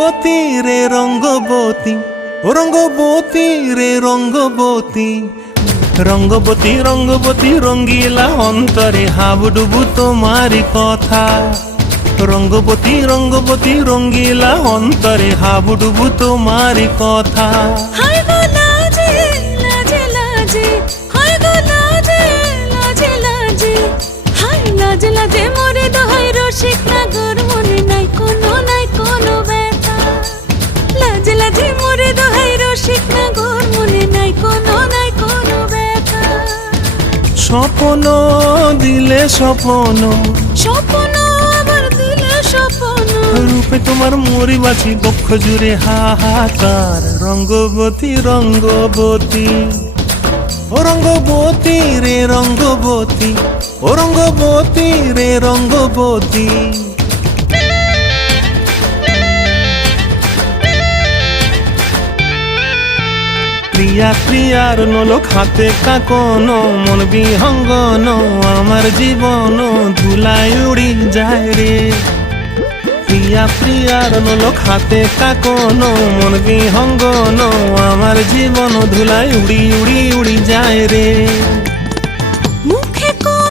রঙ্গবতী রে রঙ্গবতী, ও রঙ্গবতী রে রঙ্গবতী, রঙ্গবতী রঙ্গবতী রঙ্গিলা অন্তরে হাবুডুবু তোমারি কথা। রঙ্গবতী রঙ্গবতী রঙ্গিলা অন্তরে হাবুডুবু তোমারি কথা। হায় গো লাজে লাজে লাজে, হায় গো লাজে লাজে লাজে, হায় লাজে লাজে মোরে দোহাই রসিক নাগর মনে নাই কোনো ব্যথা। লাজে লাজে মোরে দোহাই রসিক নাগর মনে নাই কোনো ব্যথা। স্বপ্ন দিলে স্বপ্ন, স্বপ্ন আবার দিলে স্বপ্ন, রূপে তোমার মরি বাছি বক্ষ জুড়ে হাহাকার। রঙ্গবতী রঙ্গবতী, ও রঙ্গবতী রে রঙ্গবতী, ও রঙ্গবতী রে রঙ্গবতী। প্রিয়া প্রিয়ার নলোক হাতে কাকন, মন বিহঙ্গন আমার জীবন ধুলায় উড়ি যায় রে। প্রিয়া প্রিয়ার নলোক হাতে কাকন, মন বিহঙ্গন আমার জীবন ধুলায় উড়ি উড়ি উড়ি যায় রে।